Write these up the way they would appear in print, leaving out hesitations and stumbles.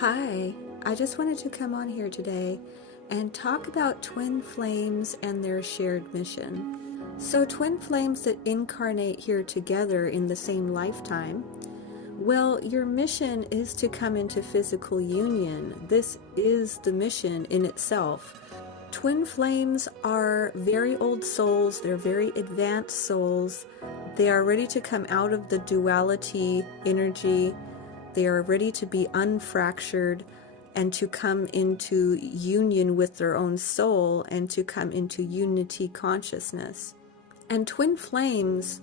Hi, I just wanted to come on here today and talk about twin flames and their shared mission. So, twin flames that incarnate here together in the same lifetime, well, your mission is to come into physical union. This is the mission in itself. Twin flames are very old souls, they're very advanced souls. They are ready to come out of the duality energy. They are ready to be unfractured and to come into union with their own soul and to come into unity consciousness. And twin flames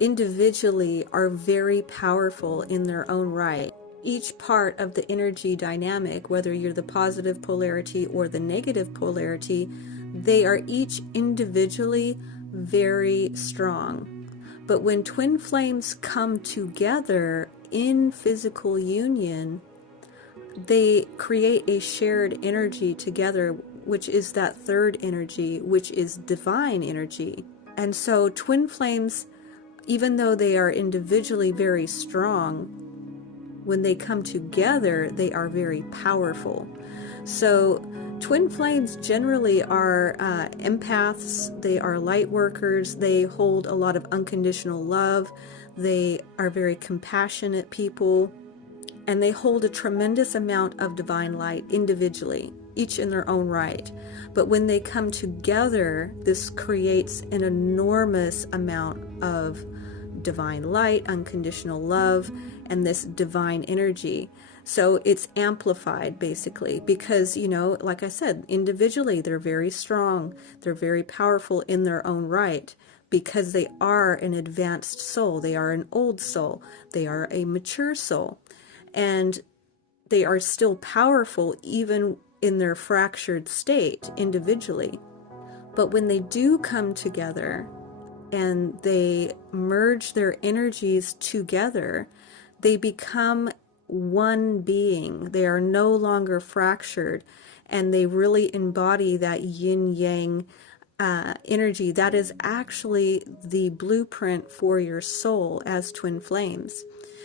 individually are very powerful in their own right. Each part of the energy dynamic, whether you're the positive polarity or the negative polarity, they are each individually very strong. But when twin flames come together in physical union, they create a shared energy together, which is that third energy, which is divine energy. And so twin flames, even though they are individually very strong, when they come together, they are very powerful. So twin flames generally are empaths, they are light workers, they hold a lot of unconditional love, they are very compassionate people, and they hold a tremendous amount of divine light individually, each in their own right. But when they come together, this creates an enormous amount of divine light, unconditional love, and this divine energy. So it's amplified basically because, like I said, individually they're very strong, they're very powerful in their own right because they are an advanced soul, they are an old soul, they are a mature soul, and they are still powerful even in their fractured state individually. But when they do come together and they merge their energies together, they become one being. They are no longer fractured, and they really embody that yin-yang energy that is actually the blueprint for your soul as twin flames.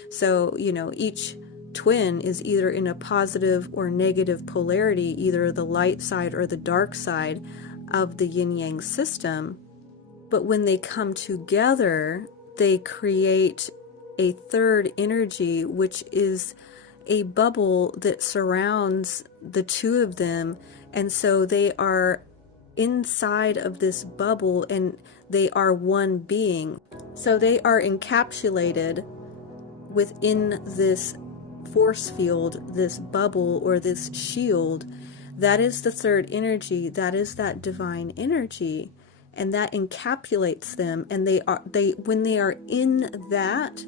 So, each twin is either in a positive or negative polarity, either the light side or the dark side of the yin-yang system. But when they come together, they create a third energy, which is a bubble that surrounds the two of them. And so they are inside of this bubble and they are one being. So they are encapsulated within this force field, this bubble or this shield. That is the third energy. That is that divine energy. And that encapsulates them. And when they are in that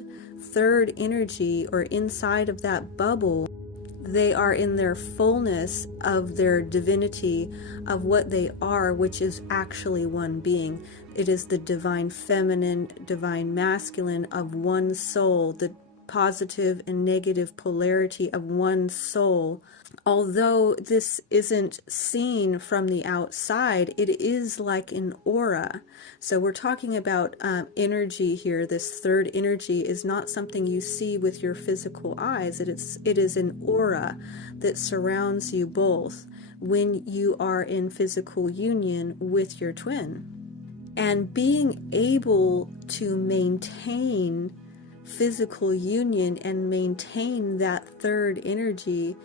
third energy or inside of that bubble, they are in their fullness of their divinity, of what they are, which is actually one being. It is the divine feminine, divine masculine of one soul, the positive and negative polarity of one soul. Although this isn't seen from the outside, it is like an aura. So we're talking about energy here. This third energy is not something you see with your physical eyes. It is an aura that surrounds you both when you are in physical union with your twin. And being able to maintain physical union and maintain that third energy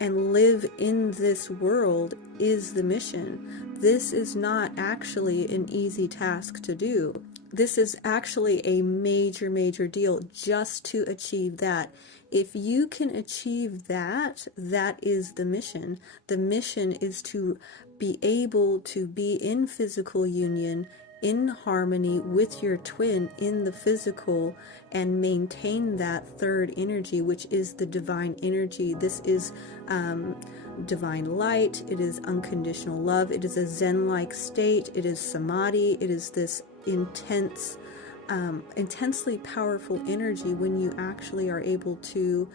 and live in this world is the mission. This is not actually an easy task to do. This is actually a major, major deal just to achieve that. If you can achieve that, that is the mission. The mission is to be able to be in physical union, in harmony with your twin in the physical, and maintain that third energy, which is the divine energy. This is divine light, it is unconditional love, it is a zen-like state, it is samadhi, it is this intensely powerful energy when you actually are able to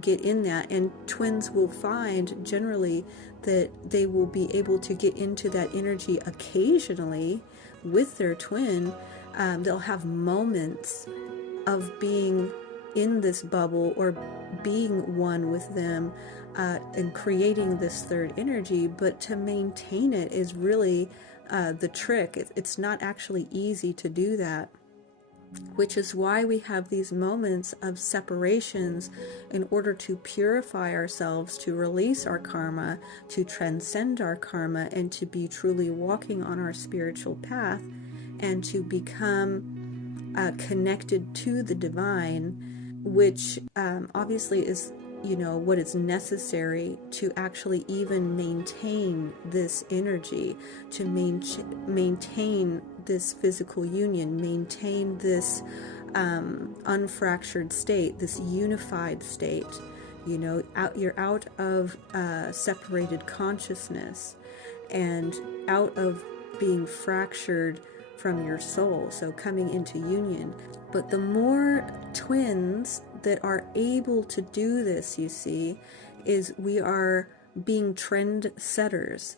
get in that. And twins will find generally that they will be able to get into that energy occasionally with their twin. They'll have moments of being in this bubble or being one with them and creating this third energy, but to maintain it is really the trick. It's not actually easy to do that, which is why we have these moments of separations in order to purify ourselves, to release our karma, to transcend our karma, and to be truly walking on our spiritual path and to become connected to the divine, which obviously is, what is necessary to actually even maintain this energy, to maintain this physical union, maintain this unfractured state, this unified state. You're out of separated consciousness and out of being fractured from your soul, so coming into union. But the more twins that are able to do this, you see, is we are being trend setters.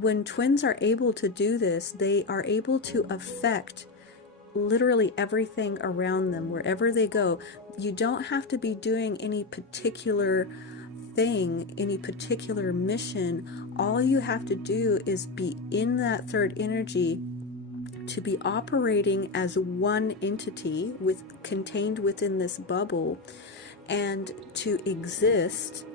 When twins are able to do this, they are able to affect literally everything around them, wherever they go. You don't have to be doing any particular thing, any particular mission. All you have to do is be in that third energy, to be operating as one entity contained within this bubble, and to exist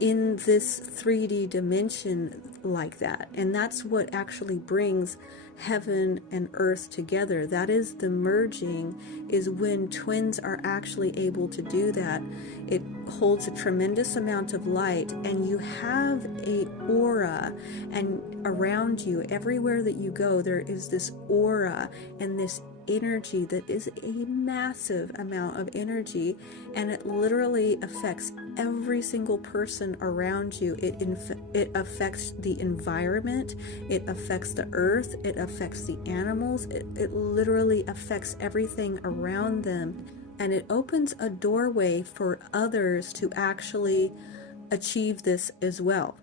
in this 3D dimension like that. And that's what actually brings heaven and earth together. That is the merging, is when twins are actually able to do that. It holds a tremendous amount of light, and you have a aura, and around you, everywhere that you go, there is this aura and this energy that is a massive amount of energy, and it literally affects every single person around you. It affects the environment, it affects the earth, it affects the animals, it literally affects everything around them, and it opens a doorway for others to actually achieve this as well.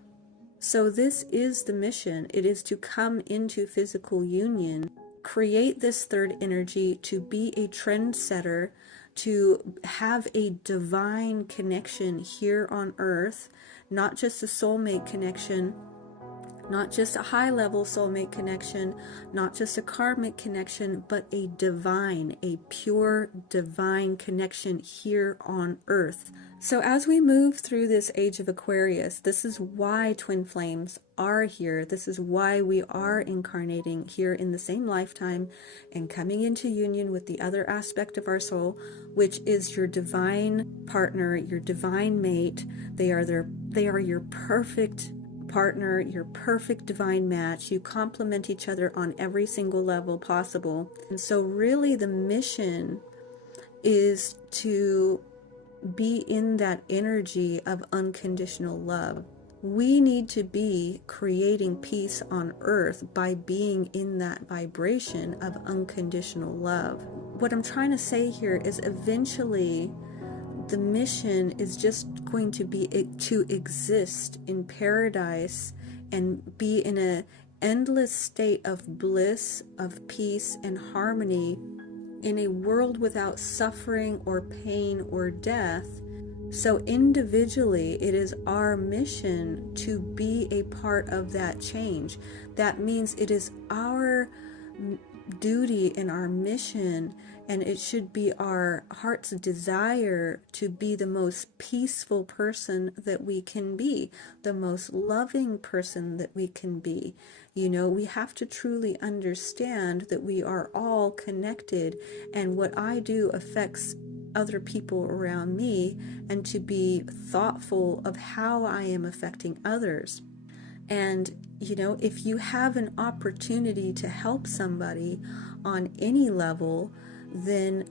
So this is the mission. It is to come into physical union, create this third energy, to be a trendsetter, to have a divine connection here on earth, not just a soulmate connection, not just a high-level soulmate connection, not just a karmic connection, but a divine, a pure divine connection here on earth. So as we move through this age of Aquarius, this is why twin flames are here. This is why we are incarnating here in the same lifetime and coming into union with the other aspect of our soul, which is your divine partner, your divine mate. They are your perfect partner, your perfect divine match. You complement each other on every single level possible. And so really the mission is to be in that energy of unconditional love. We need to be creating peace on earth by being in that vibration of unconditional love. What I'm trying to say here is eventually the mission is just going to be to exist in paradise and be in an endless state of bliss, of peace and harmony in a world without suffering or pain or death. So individually, it is our mission to be a part of that change. That means it is our duty and our mission, and it should be our heart's desire to be the most peaceful person that we can be, the most loving person that we can be. We have to truly understand that we are all connected, and what I do affects other people around me, and to be thoughtful of how I am affecting others. And if you have an opportunity to help somebody on any level, then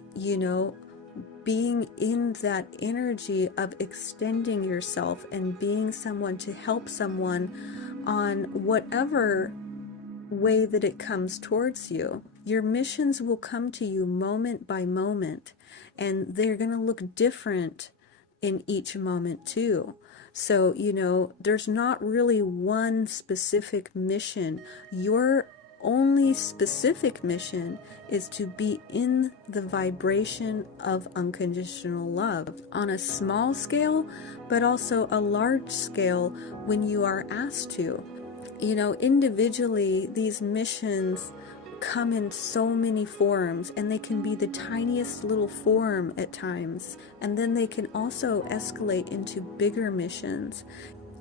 being in that energy of extending yourself and being someone to help someone on whatever way that it comes towards you. Your missions will come to you moment by moment, and they're going to look different in each moment too. So, there's not really one specific mission. Your only specific mission is to be in the vibration of unconditional love on a small scale, but also a large scale when you are asked to. Individually, these missions come in so many forms, and they can be the tiniest little form at times, and then they can also escalate into bigger missions.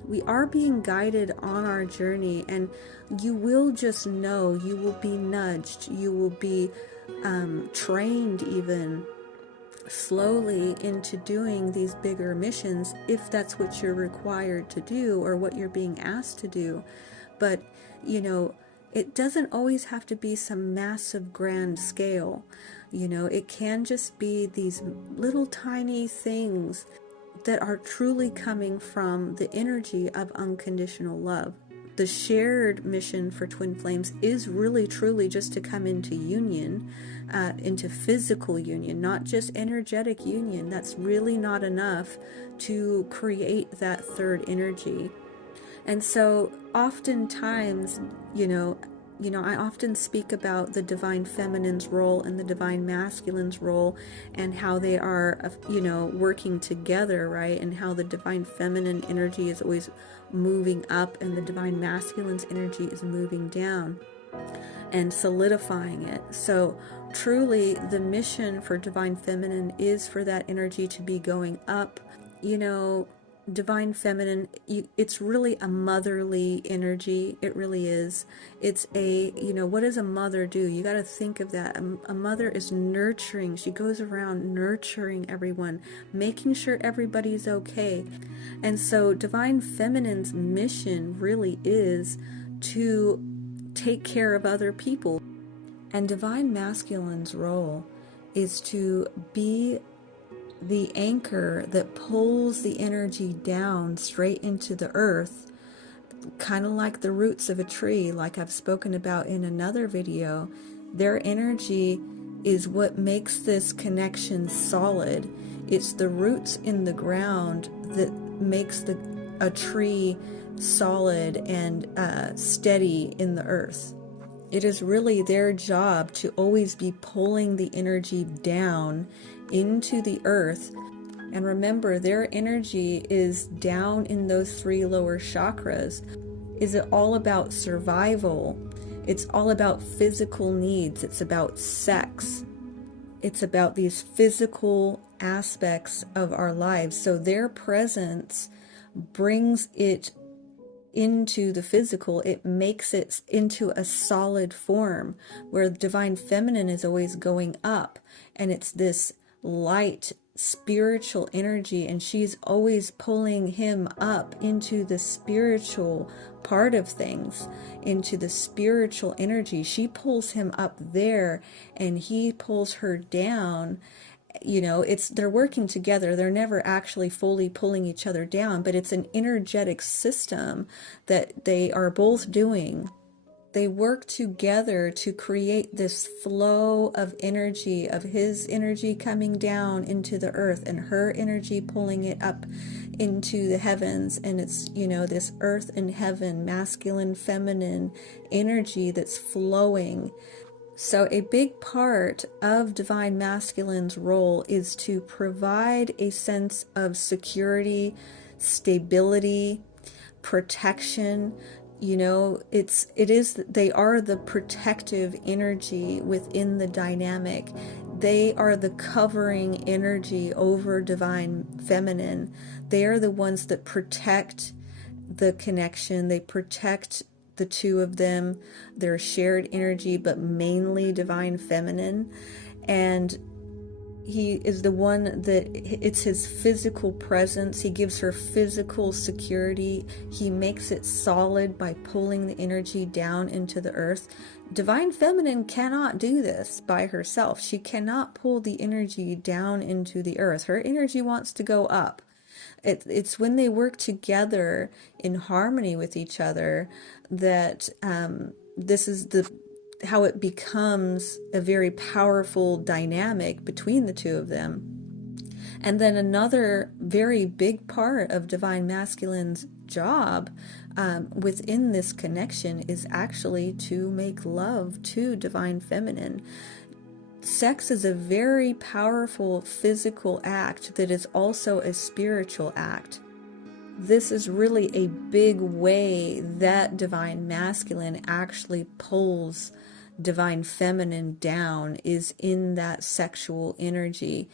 We are being guided on our journey, and you will just know, you will be nudged, you will be trained even slowly into doing these bigger missions if that's what you're required to do or what you're being asked to do. But it doesn't always have to be some massive grand scale. It can just be these little tiny things that are truly coming from the energy of unconditional love. The shared mission for twin flames is really truly just to come into union, into physical union, not just energetic union. That's really not enough to create that third energy. And so oftentimes, I often speak about the divine feminine's role and the divine masculine's role, and how they are, working together, right? And how the divine feminine energy is always moving up and the divine masculine's energy is moving down and solidifying it. So truly the mission for divine feminine is for that energy to be going up. Divine feminine, it's really a motherly energy. It really is. It's what does a mother do? You got to think of that. A mother is nurturing. She goes around nurturing everyone, making sure everybody's okay. And so divine feminine's mission really is to take care of other people. And divine masculine's role is to be the anchor that pulls the energy down straight into the earth, kind of like the roots of a tree, like I've spoken about in another video. Their energy is what makes this connection solid. It's the roots in the ground that makes a tree solid and steady in the earth. It is really their job to always be pulling the energy down into the earth. And remember, their energy is down in those 3 lower chakras. Is it all about survival? It's all about physical needs. It's about sex. It's about these physical aspects of our lives. So their presence brings it into the physical. It makes it into a solid form, where the divine feminine is always going up, and it's this light spiritual energy, and she's always pulling him up into the spiritual part of things, into the spiritual energy. She pulls him up there and he pulls her down. They're working together. They're never actually fully pulling each other down, but it's an energetic system that they are both doing. They work together to create this flow of energy, of his energy coming down into the earth and her energy pulling it up into the heavens. And it's, this earth and heaven, masculine, feminine energy that's flowing. So a big part of divine masculine's role is to provide a sense of security, stability, protection. They are the protective energy within the dynamic. They are the covering energy over divine feminine. They are the ones that protect the connection. They protect the two of them, their shared energy, but mainly divine feminine. And he is the one that it's his physical presence. He gives her physical security. He makes it solid by pulling the energy down into the earth. Divine feminine cannot do this by herself. She cannot pull the energy down into the earth. Her energy wants to go up. It's when they work together in harmony with each other that this is how it becomes a very powerful dynamic between the two of them. And then another very big part of divine masculine's job within this connection is actually to make love to divine feminine. Sex is a very powerful physical act that is also a spiritual act. This is really a big way that divine masculine actually pulls divine feminine down, is in that sexual energy.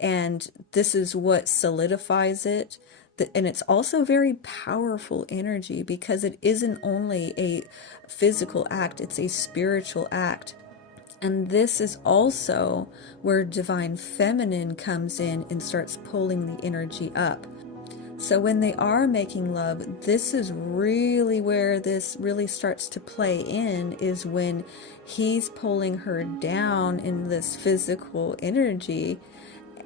And this is what solidifies it. And it's also very powerful energy because it isn't only a physical act, it's a spiritual act. And this is also where divine feminine comes in and starts pulling the energy up. So when they are making love, this is really where this really starts to play in, is when he's pulling her down in this physical energy,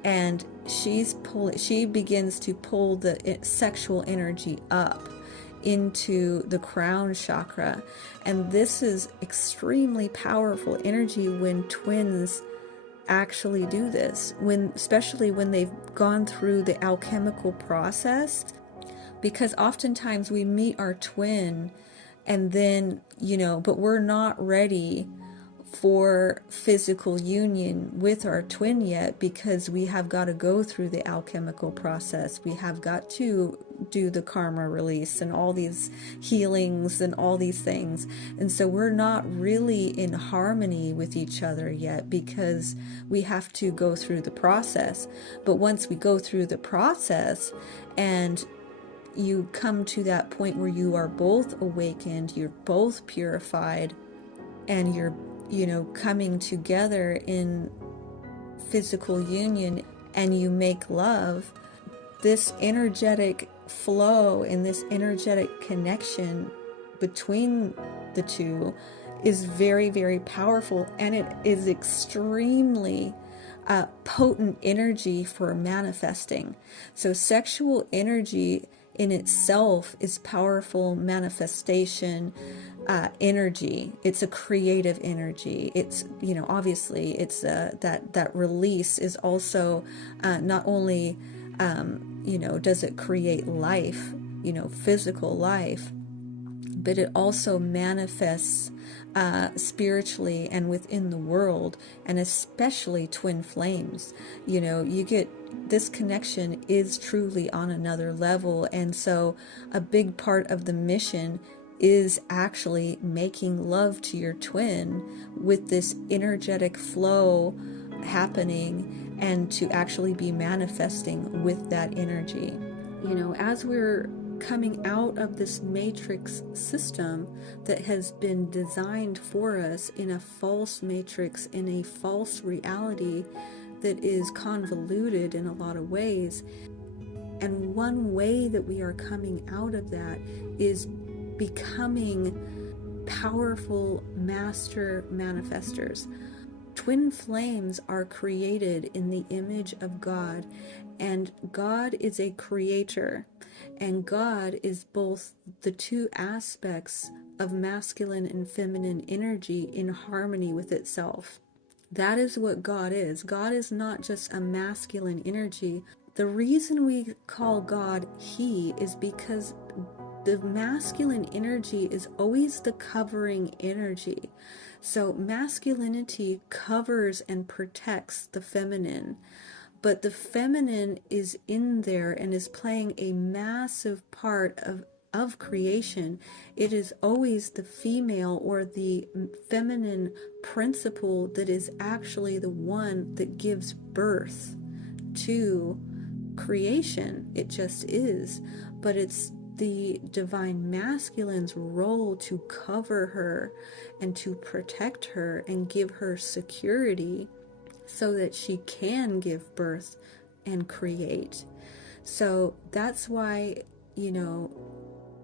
and she begins to pull the sexual energy up into the crown chakra. And this is extremely powerful energy when twins actually do this, especially when they've gone through the alchemical process, because oftentimes we meet our twin and then, but we're not ready for physical union with our twin yet, because we have got to go through the alchemical process. We have got to do the karma release and all these healings and all these things. And so we're not really in harmony with each other yet, because we have to go through the process. But once we go through the process and you come to that point where you are both awakened, you're both purified, and you're coming together in physical union and you make love, this energetic flow and this energetic connection between the two is very, very powerful, and it is extremely potent energy for manifesting. So sexual energy in itself is powerful manifestation energy. It's a creative energy. It's, obviously it's that release is also not only does it create life, physical life, but it also manifests spiritually and within the world, and especially twin flames. You get this connection is truly on another level. And so a big part of the mission is actually making love to your twin with this energetic flow happening, and to actually be manifesting with that energy. As we're coming out of this matrix system that has been designed for us in a false matrix, in a false reality that is convoluted in a lot of ways. And one way that we are coming out of that is becoming powerful master manifestors. Twin flames are created in the image of God, and God is a creator, and God is both the two aspects of masculine and feminine energy in harmony with itself. That is what God is. God is not just a masculine energy. The reason we call God He is because the masculine energy is always the covering energy. So masculinity covers and protects the feminine, but the feminine is in there and is playing a massive part of creation. It is always the female or the feminine principle that is actually the one that gives birth to creation. It just is. But it's the divine masculine's role to cover her and to protect her and give her security so that she can give birth and create. So that's why,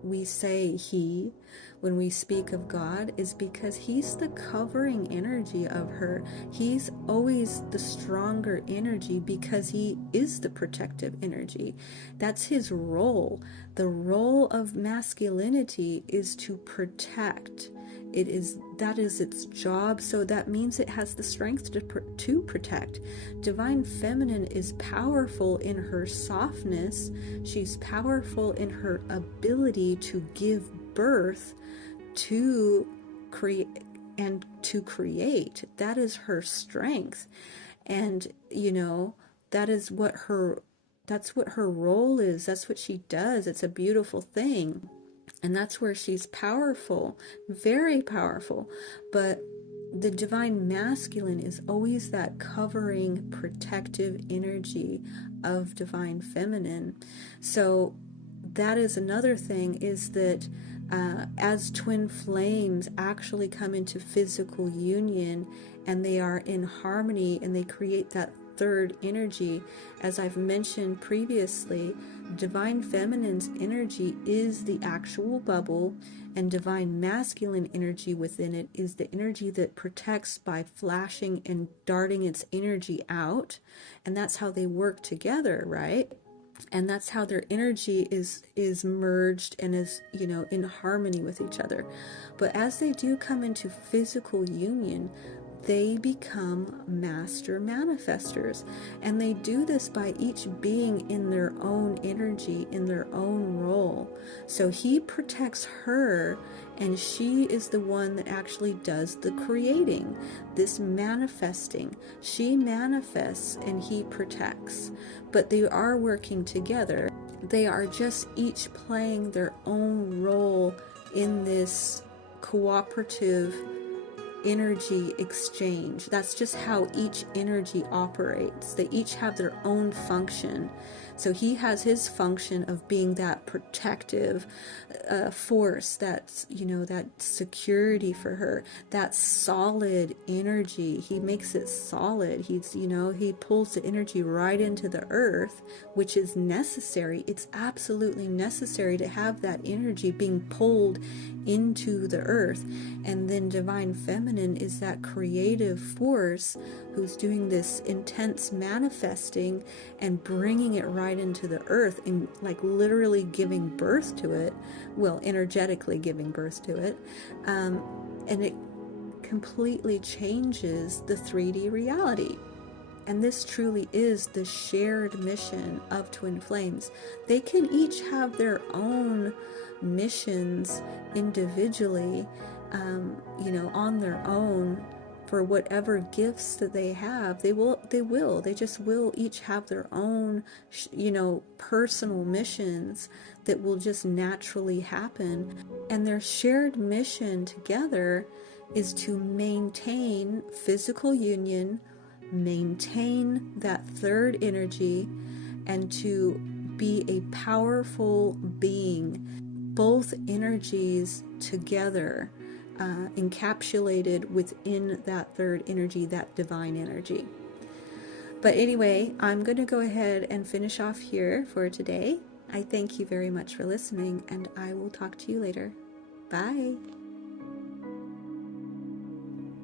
we say He when we speak of God, is because He's the covering energy of her. He's always the stronger energy because He is the protective energy. That's His role. The role of masculinity is to protect, that is its job. So that means it has the strength to protect. Divine feminine is powerful in her softness. She's powerful in her ability to give birth to create and to create. That is her strength. And that's what her role is. That's what she does. It's a beautiful thing. And that's where she's powerful, very powerful. But the divine masculine is always that covering, protective energy of divine feminine. So that is another thing, is that as twin flames actually come into physical union and they are in harmony and they create that third energy, as I've mentioned previously, divine feminine's energy is the actual bubble, and divine masculine energy within it is the energy that protects by flashing and darting its energy out. And that's how they work together, right? And that's how their energy is merged and is, in harmony with each other. But as they do come into physical union, they become master manifestors. And they do this by each being in their own energy, in their own role. So he protects her, and she is the one that actually does the creating, this manifesting. She manifests and he protects. But they are working together. They are just each playing their own role in this cooperative energy exchange. That's just how each energy operates. They each have their own function. So he has his function of being that protective force, that's, that security for her, that solid energy. He makes it solid. He pulls the energy right into the earth, which is necessary. It's absolutely necessary to have that energy being pulled into the earth. And then divine feminine is that creative force who's doing this intense manifesting and bringing it right into the earth, and like literally giving birth to it, well, energetically giving birth to it, and it completely changes the 3D reality. And this truly is the shared mission of twin flames. They can each have their own missions individually, on their own, for whatever gifts that they have. They just will each have their own, personal missions that will just naturally happen. And their shared mission together is to maintain physical union, maintain that third energy, and to be a powerful being, both energies together, encapsulated within that third energy, that divine energy. But anyway, I'm going to go ahead and finish off here for today. I thank you very much for listening, and I will talk to you later. Bye.